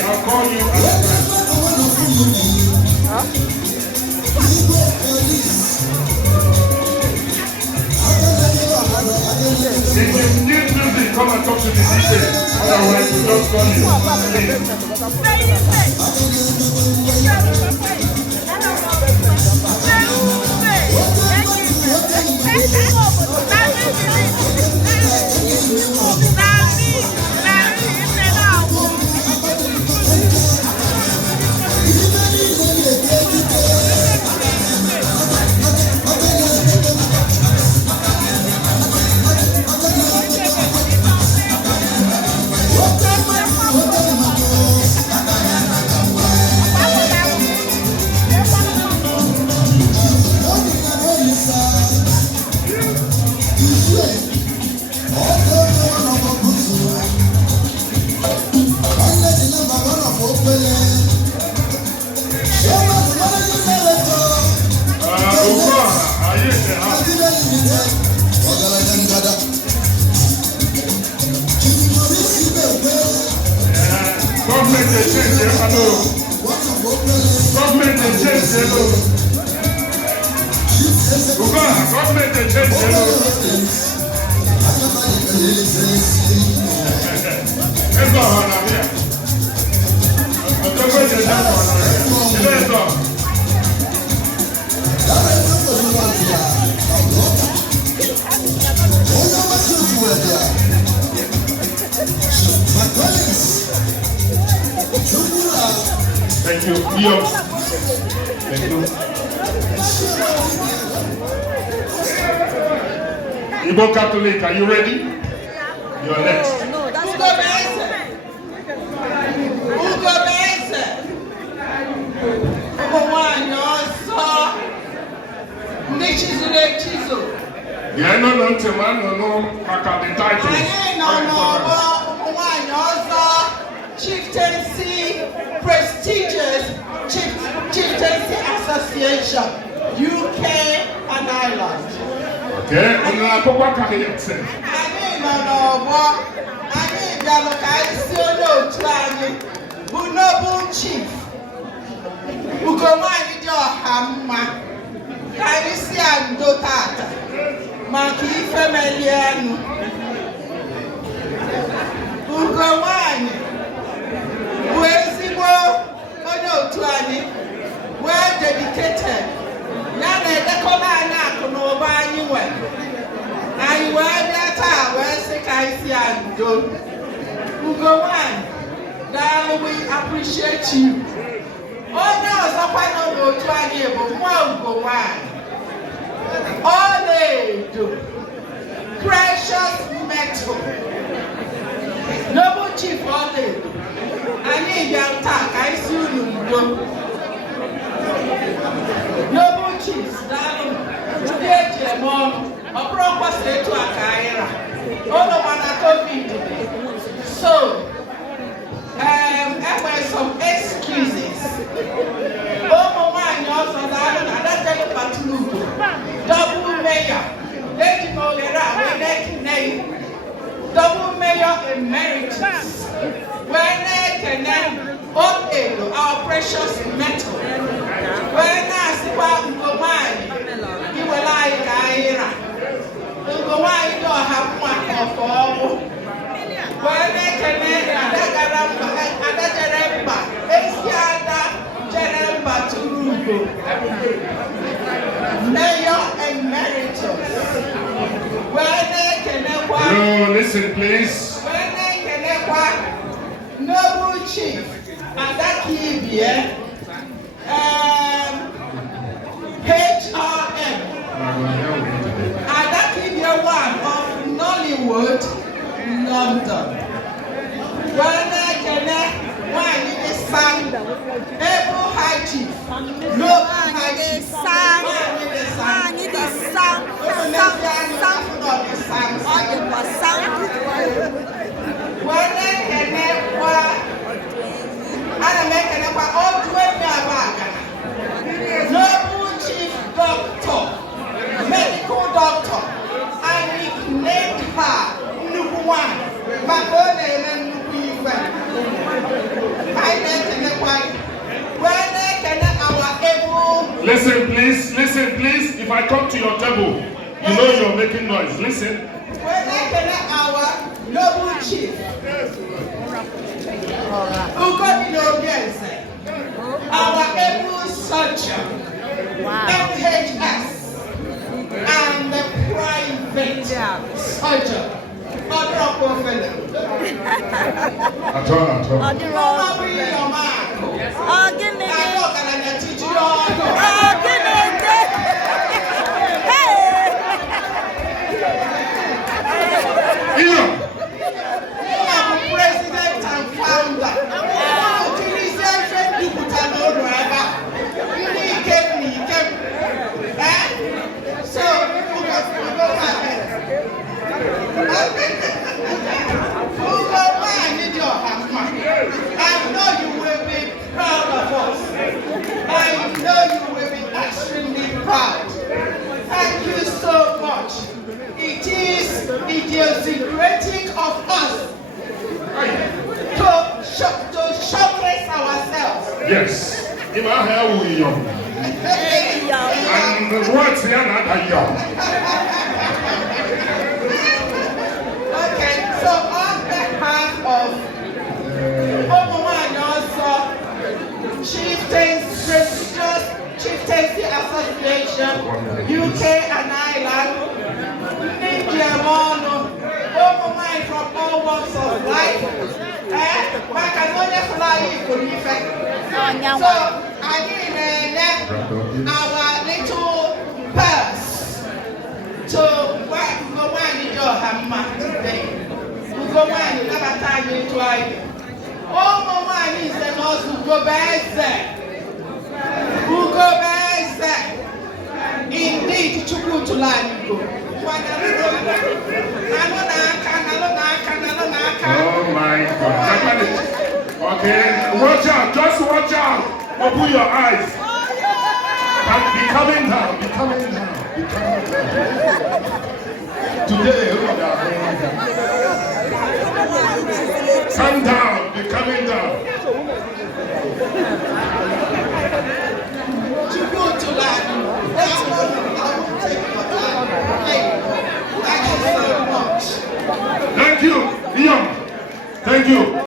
I'll call you If you need music, come and talk to the DJ. Otherwise, we don't call you. Thank you. Thank you. Igbo Catholic, are you ready? You're next. Yeah, no, the title. Chieftaincy, prestigious Chieftaincy Association, UK and Ireland. Okay, Noble Chief. Ugomani do hamma. Kaisi andotata. Maki femelianu. Ugomani. Wezibo ono tuani. Well dedicated. Nana dekona na kuno bani we. Ayi we data we se kaisi ando. Ugomani. Now we appreciate you. Oh no, Zapano no Twani, but one go one. All they do. Precious metal. Noble Chief, all they do. I need your attack, I see you. Noble Chief, down today, Mom, a proper state to a career. All of one COVID. So, some excuses. Oh, my also double mayor. Double mayor emeritus. When they can name our precious metal. When I see what you will like Ira. Why don't have one of all. When they can name Mayor Emeritus. No, listen, please. Noble Chief Adakibie, HRM. Adakibie 1 of Nollywood, London. Able High Chief, no High Chief, Noble Chief Doctor, medical doctor, and nicknamed her Nubuwan, Magone and Nubuife. Listen, please. If I come to your table, you know you're making noise. Listen. When I can our noble chief, our able surgeon, MHS, and the private surgeon. President and founder. So, I know you will be proud of us. I know you will be extremely proud. Thank you so much. It is idiosyncratic of us to showcase ourselves. Yes. In my hair, we young. And the words here are not young. Okay, so on behalf of Ozo Chieftaincy Association, UK and Ireland, from all walks of life, so I need our little purse to work go one in your hammer today. We go one never time into I. Oh, my is the most who go back there. Who go back there? Indeed, to go to land. Oh my God. Okay, watch out, just watch out. Open your eyes. Be coming down. Today, come down, be coming down. To go to land. That's what I will take your time. Thank you so much. Thank you, Liam. Thank you.